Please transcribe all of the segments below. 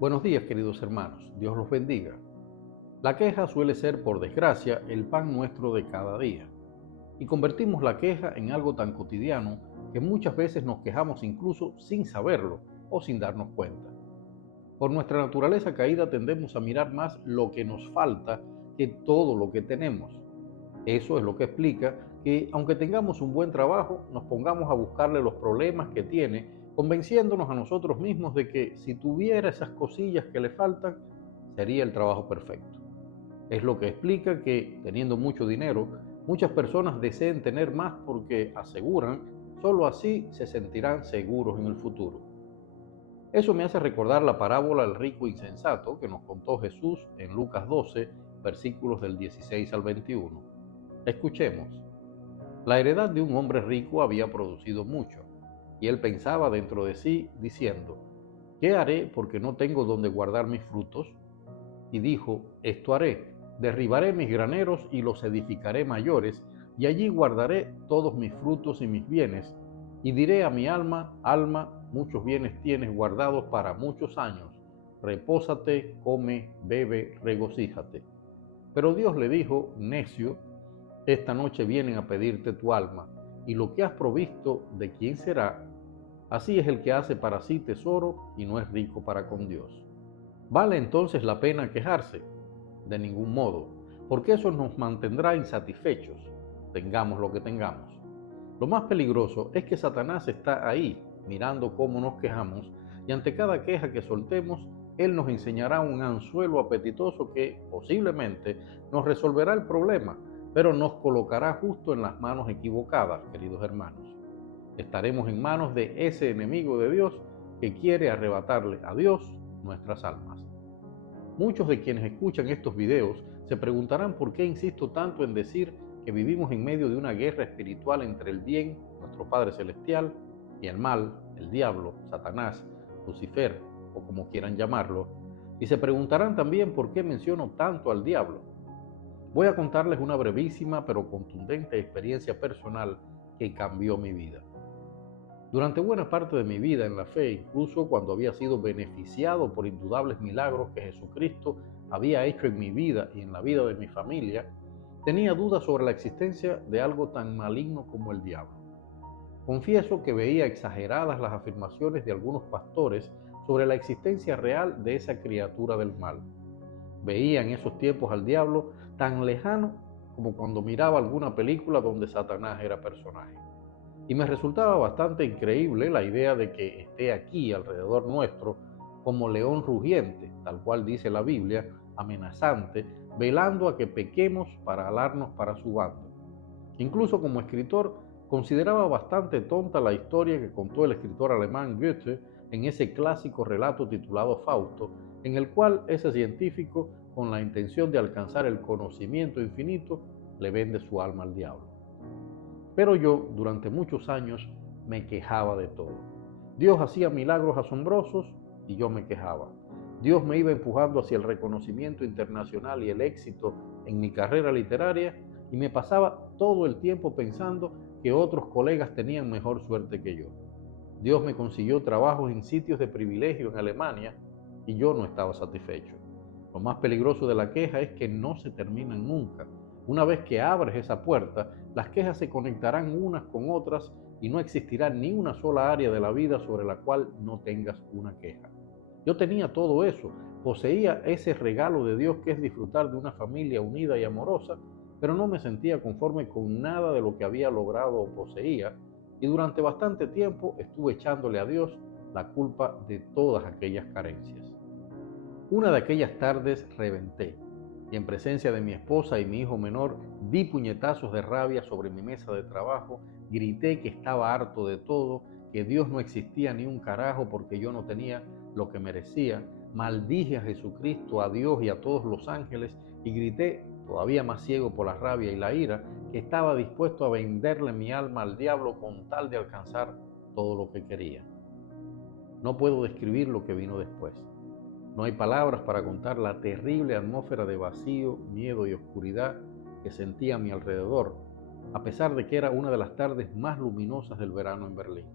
Buenos días, queridos hermanos. Dios los bendiga. La queja suele ser, por desgracia, el pan nuestro de cada día. Y convertimos la queja en algo tan cotidiano que muchas veces nos quejamos incluso sin saberlo o sin darnos cuenta. Por nuestra naturaleza caída tendemos a mirar más lo que nos falta que todo lo que tenemos. Eso es lo que explica que, aunque tengamos un buen trabajo, nos pongamos a buscarle los problemas que tiene, convenciéndonos a nosotros mismos de que si tuviera esas cosillas que le faltan, sería el trabajo perfecto. Es lo que explica que, teniendo mucho dinero, muchas personas deseen tener más porque aseguran, solo así se sentirán seguros en el futuro. Eso me hace recordar la parábola del rico insensato que nos contó Jesús en Lucas 12, versículos del 16 al 21. Escuchemos. La heredad de un hombre rico había producido mucho, y él pensaba dentro de sí, diciendo: ¿qué haré porque no tengo donde guardar mis frutos? Y dijo: esto haré, derribaré mis graneros y los edificaré mayores, y allí guardaré todos mis frutos y mis bienes, y diré a mi alma: alma, muchos bienes tienes guardados para muchos años, repósate, come, bebe, regocíjate. Pero Dios le dijo: necio, esta noche vienen a pedirte tu alma, y lo que has provisto, ¿de quién será? Así es el que hace para sí tesoro y no es rico para con Dios. ¿Vale entonces la pena quejarse? De ningún modo, porque eso nos mantendrá insatisfechos, tengamos lo que tengamos. Lo más peligroso es que Satanás está ahí, mirando cómo nos quejamos, y ante cada queja que soltemos, él nos enseñará un anzuelo apetitoso que, posiblemente, nos resolverá el problema, pero nos colocará justo en las manos equivocadas, queridos hermanos. Estaremos en manos de ese enemigo de Dios que quiere arrebatarle a Dios nuestras almas. Muchos de quienes escuchan estos videos se preguntarán por qué insisto tanto en decir que vivimos en medio de una guerra espiritual entre el bien, nuestro Padre Celestial, y el mal, el diablo, Satanás, Lucifer, o como quieran llamarlo, y se preguntarán también por qué menciono tanto al diablo. Voy a contarles una brevísima pero contundente experiencia personal que cambió mi vida. Durante buena parte de mi vida en la fe, incluso cuando había sido beneficiado por indudables milagros que Jesucristo había hecho en mi vida y en la vida de mi familia, tenía dudas sobre la existencia de algo tan maligno como el diablo. Confieso que veía exageradas las afirmaciones de algunos pastores sobre la existencia real de esa criatura del mal. Veía en esos tiempos al diablo tan lejano como cuando miraba alguna película donde Satanás era personaje. Y me resultaba bastante increíble la idea de que esté aquí alrededor nuestro como león rugiente, tal cual dice la Biblia, amenazante, velando a que pequemos para alarnos para su bando. Incluso como escritor, consideraba bastante tonta la historia que contó el escritor alemán Goethe en ese clásico relato titulado Fausto, en el cual ese científico, con la intención de alcanzar el conocimiento infinito, le vende su alma al diablo. Pero yo, durante muchos años, me quejaba de todo. Dios hacía milagros asombrosos y yo me quejaba. Dios me iba empujando hacia el reconocimiento internacional y el éxito en mi carrera literaria y me pasaba todo el tiempo pensando que otros colegas tenían mejor suerte que yo. Dios me consiguió trabajos en sitios de privilegio en Alemania y yo no estaba satisfecho. Lo más peligroso de la queja es que no se terminan nunca. Una vez que abres esa puerta, las quejas se conectarán unas con otras y no existirá ni una sola área de la vida sobre la cual no tengas una queja. Yo tenía todo eso, poseía ese regalo de Dios que es disfrutar de una familia unida y amorosa, pero no me sentía conforme con nada de lo que había logrado o poseía, y durante bastante tiempo estuve echándole a Dios la culpa de todas aquellas carencias. Una de aquellas tardes reventé y en presencia de mi esposa y mi hijo menor di puñetazos de rabia sobre mi mesa de trabajo, grité que estaba harto de todo, que Dios no existía ni un carajo porque yo no tenía lo que merecía, maldije a Jesucristo, a Dios y a todos los ángeles y grité, todavía más ciego por la rabia y la ira, que estaba dispuesto a venderle mi alma al diablo con tal de alcanzar todo lo que quería. No puedo describir lo que vino después. No hay palabras para contar la terrible atmósfera de vacío, miedo y oscuridad que sentía a mi alrededor, a pesar de que era una de las tardes más luminosas del verano en Berlín.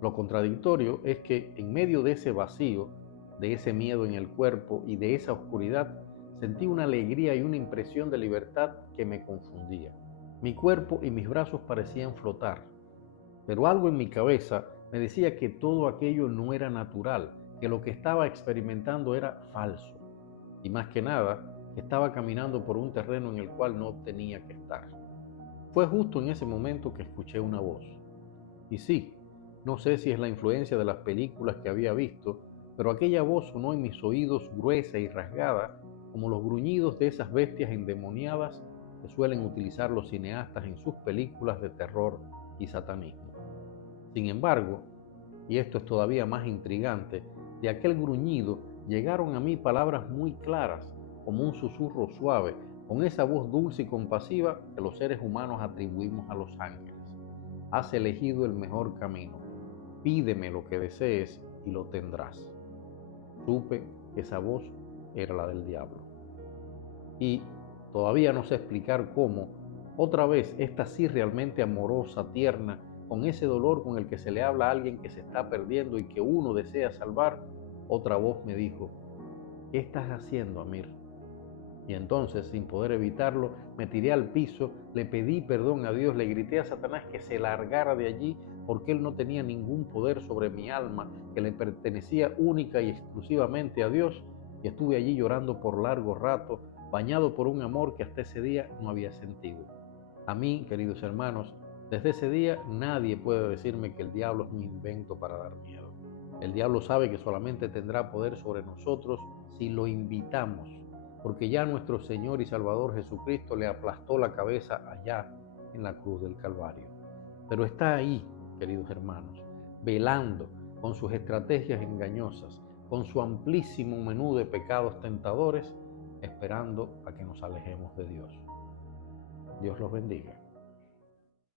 Lo contradictorio es que en medio de ese vacío de ese miedo en el cuerpo y de esa oscuridad, sentí una alegría y una impresión de libertad que me confundía. Mi cuerpo y mis brazos parecían flotar, pero algo en mi cabeza me decía que todo aquello no era natural, que lo que estaba experimentando era falso, y más que nada, que estaba caminando por un terreno en el cual no tenía que estar. Fue justo en ese momento que escuché una voz. Y sí, no sé si es la influencia de las películas que había visto, pero aquella voz sonó en mis oídos gruesa y rasgada, como los gruñidos de esas bestias endemoniadas que suelen utilizar los cineastas en sus películas de terror y satanismo. Sin embargo, y esto es todavía más intrigante, de aquel gruñido llegaron a mí palabras muy claras, como un susurro suave, con esa voz dulce y compasiva que los seres humanos atribuimos a los ángeles. Has elegido el mejor camino. Pídeme lo que desees y lo tendrás. Supe que esa voz era la del diablo. Y todavía no sé explicar cómo, otra vez esta sí realmente amorosa, tierna, con ese dolor con el que se le habla a alguien que se está perdiendo y que uno desea salvar, otra voz me dijo: ¿qué estás haciendo, Amir? Y entonces, sin poder evitarlo, me tiré al piso, le pedí perdón a Dios, le grité a Satanás que se largara de allí porque él no tenía ningún poder sobre mi alma, que le pertenecía única y exclusivamente a Dios, y estuve allí llorando por largo rato, bañado por un amor que hasta ese día no había sentido. A mí, queridos hermanos, desde ese día nadie puede decirme que el diablo es un invento para dar miedo. El diablo sabe que solamente tendrá poder sobre nosotros si lo invitamos, porque ya nuestro Señor y Salvador Jesucristo le aplastó la cabeza allá en la cruz del Calvario. Pero está ahí, queridos hermanos, velando con sus estrategias engañosas, con su amplísimo menú de pecados tentadores, esperando a que nos alejemos de Dios. Dios los bendiga.